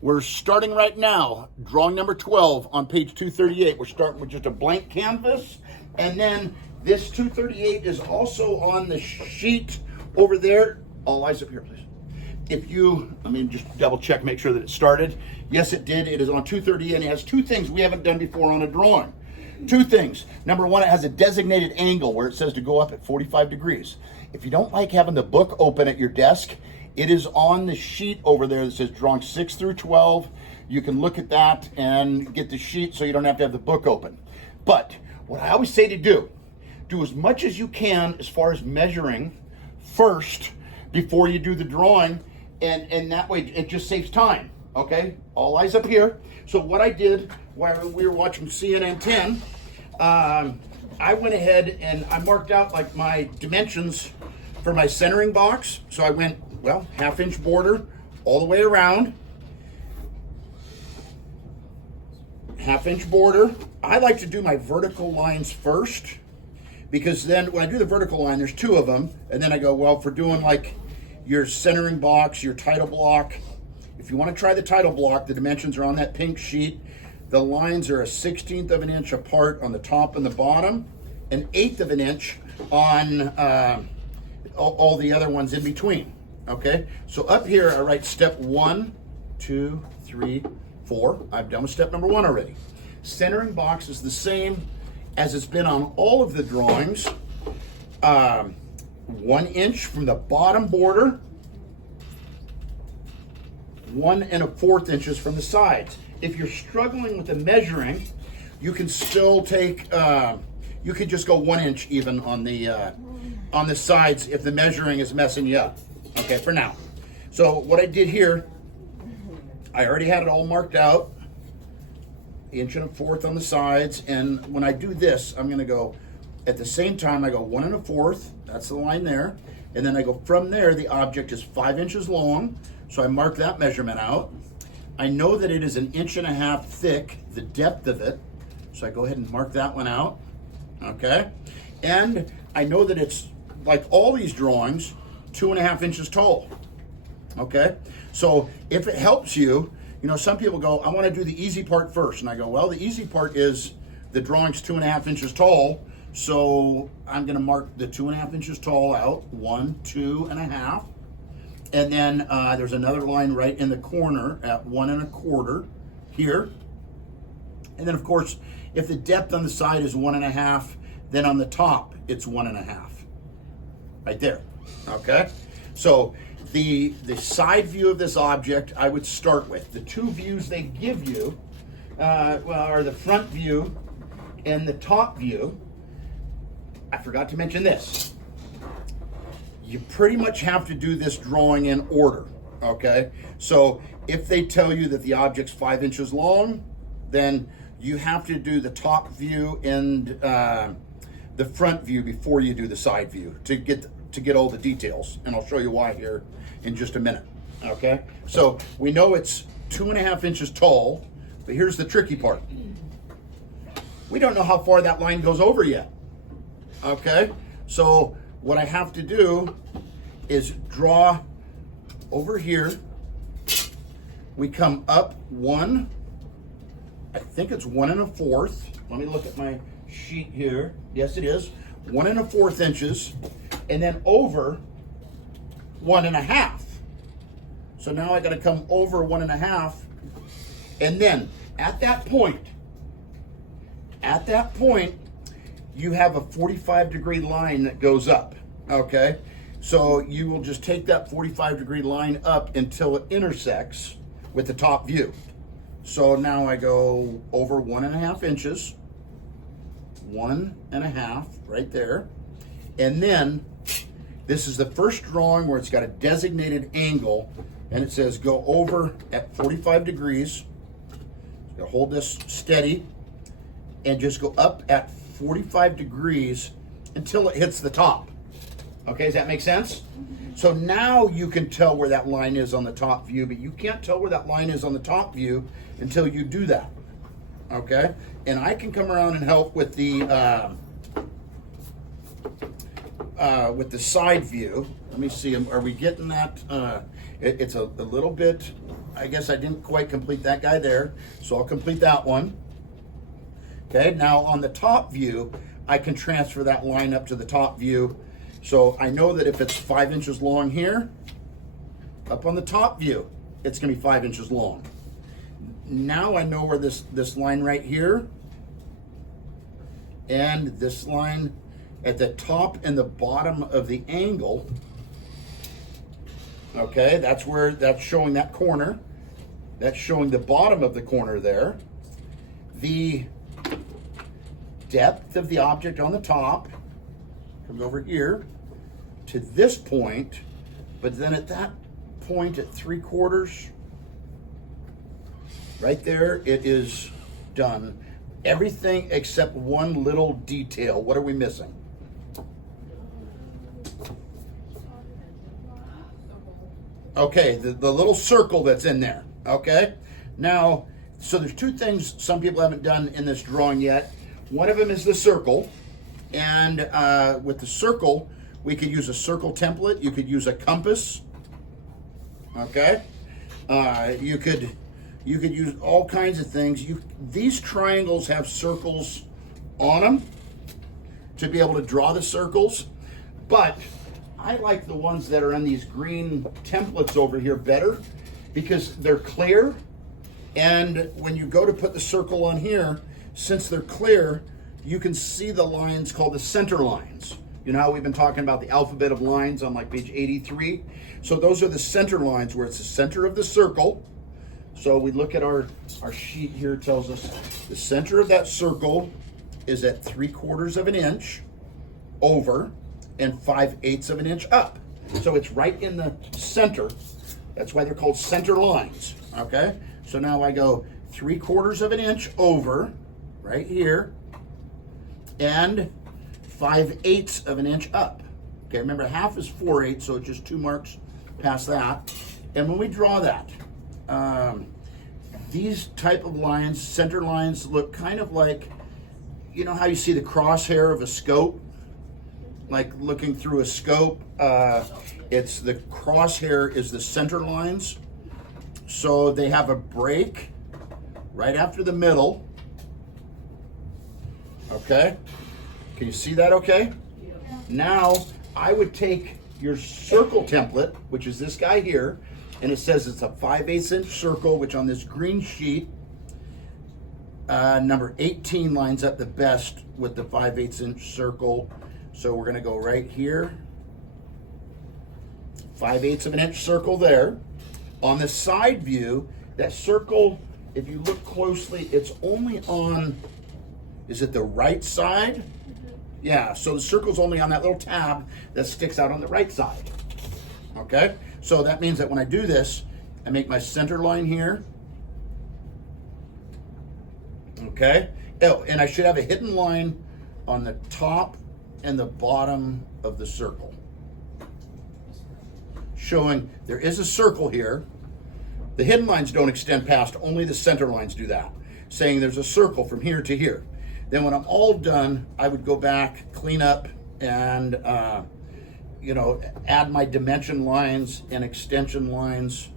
We're starting right now, drawing number 12 on page 238. We're starting with just a blank canvas, and then this 238 is also on the sheet over there. All eyes up here, please. Let me just double check, make sure that it started. Yes, it did. It is on 238, and it has two things we haven't done before on a drawing. Two things. Number one, it has a designated angle where it says to go up at 45 degrees. If you don't like having the book open at your desk, it is on the sheet over there that says drawing 6 through 12. You can look at that and get the sheet so you don't have to have the book open. But what I always say to do as much as you can as far as measuring first before you do the drawing, and that way it just saves time, okay? All eyes up here. So what I did while we were watching CNN 10, I went ahead and I marked out like my dimensions for my centering box. So I went, well, 1/2 inch border all the way around. 1/2 inch border. I like to do my vertical lines first, because then when I do the vertical line, there's two of them. And then I go, well, for doing like your centering box, your title block, if you want to try the title block, the dimensions are on that pink sheet. The lines are 1/16 of an inch apart on the top and the bottom, 1/8 of an inch on all the other ones in between. Okay, so up here I write step 1, 2, 3, 4. I've done with step number 1 already. Centering box is the same as it's been on all of the drawings. 1 inch from the bottom border, 1 1/4 inches from the sides. If you're struggling with the measuring, you can still take, you could just go 1 inch even on the sides if the measuring is messing you up. Okay, for now. So what I did here, I already had it all marked out, 1 1/4 on the sides, and when I do this, I'm gonna go, at the same time, I go 1 1/4, that's the line there, and then I go from there, the object is 5 inches long, so I mark that measurement out. I know that it is 1.5 inches thick, the depth of it, so I go ahead and mark that one out, okay? And I know that it's, like all these drawings, 2.5 inches tall, okay? So if it helps you, you know, some people go, I want to do the easy part first. And I go, well, the easy part is the drawing's 2.5 inches tall, so I'm going to mark the 2.5 inches tall out, 1, 2.5. And then there's another line right in the corner at 1 1/4 here. And then, of course, if the depth on the side is 1.5, then on the top it's 1.5. Right there, okay? So the side view of this object I would start with. The two views they give you are the front view and the top view. I forgot to mention this. You pretty much have to do this drawing in order, okay? So if they tell you that the object's 5 inches long, then you have to do the top view and the front view before you do the side view to get all the details, and I'll show you why here in just a minute. Okay, so we know it's 2.5 inches tall, but here's the tricky part. We don't know how far that line goes over yet. Okay, so what I have to do is draw over here. We come up 1, I think it's 1 1/4. Let me look at my sheet here. Yes, it is 1 1/4 inches, and then over 1.5. So now I got to come over 1.5, and then at that point, you have a 45-degree line that goes up. Okay, so you will just take that 45-degree line up until it intersects with the top view. So now I go over 1.5 inches, 1.5 right there. And then this is the first drawing where it's got a designated angle, and it says go over at 45 degrees. So hold this steady and just go up at 45 degrees until it hits the top. Okay, does that make sense? So now you can tell where that line is on the top view, but you can't tell where that line is on the top view until you do that. Okay, and I can come around and help with the side view. Let me see. Are we getting that? It's a little bit I guess I didn't quite complete that guy there, so I'll complete that one. Okay, now on the top view, I can transfer that line up to the top view. So I know that if it's 5 inches long here, up on the top view, it's gonna be 5 inches long. Now I know where this line right here and this line at the top and the bottom of the angle, okay, that's where that's showing that corner. That's showing the bottom of the corner there. The depth of the object on the top comes over here to this point, but then at that point at 3/4, right there, it is done. Everything except one little detail. What are we missing? Okay, the little circle that's in there, okay? Now, so there's two things some people haven't done in this drawing yet. One of them is the circle, and with the circle, we could use a circle template. You could use a compass, okay? You could use all kinds of things. These triangles have circles on them to be able to draw the circles, but I like the ones that are in these green templates over here better because they're clear, and when you go to put the circle on here, since they're clear, you can see the lines called the center lines. You know how we've been talking about the alphabet of lines on like page 83? So those are the center lines where it's the center of the circle. So we look at our sheet here, it tells us the center of that circle is at 3/4 of an inch over and 5/8 of an inch up. So it's right in the center. That's why they're called center lines, okay? So now I go 3/4 of an inch over right here and 5/8 of an inch up. Okay, remember half is 4/8, so it's just 2 marks past that. And when we draw that, these type of lines, center lines, look kind of like, you know how you see the crosshair of a scope? Like looking through a scope, it's the crosshair is the center lines. So they have a break right after the middle. Okay, can you see that okay? Yeah. Now I would take your circle template, which is this guy here, and it says it's a 5/8 inch circle, which on this green sheet, number 18 lines up the best with the 5/8 inch circle. So we're gonna go right here, 5/8 of an inch circle there. On the side view, that circle, if you look closely, it's only on, is it the right side? Mm-hmm. Yeah, so the circle's only on that little tab that sticks out on the right side. Okay, so that means that when I do this, I make my center line here. Okay, oh, and I should have a hidden line on the top and the bottom of the circle, showing there is a circle here. The hidden lines don't extend past, only the center lines do that, saying there's a circle from here to here. Then when I'm all done, I would go back, clean up, and add my dimension lines and extension lines.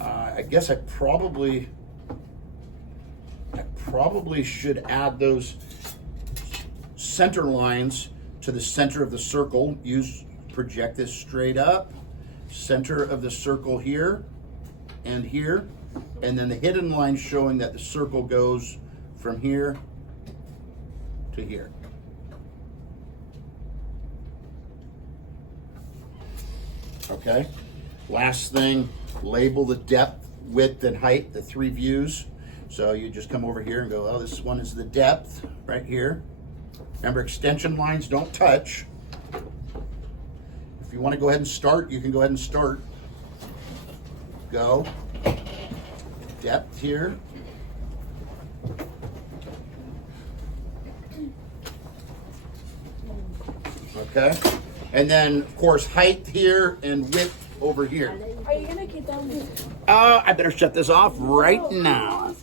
I guess I probably should add those center lines to the center of the circle. Project this straight up, center of the circle here and here, and then the hidden line showing that the circle goes from here to here. Okay, last thing, label the depth, width, and height, the 3 views. So you just come over here and go, oh, this one is the depth right here. Remember, extension lines don't touch. If you want to go ahead and start, you can go ahead and start. Go. Depth here. Okay. And then, of course, height here and width over here. Are you going to keep them? I better shut this off right now.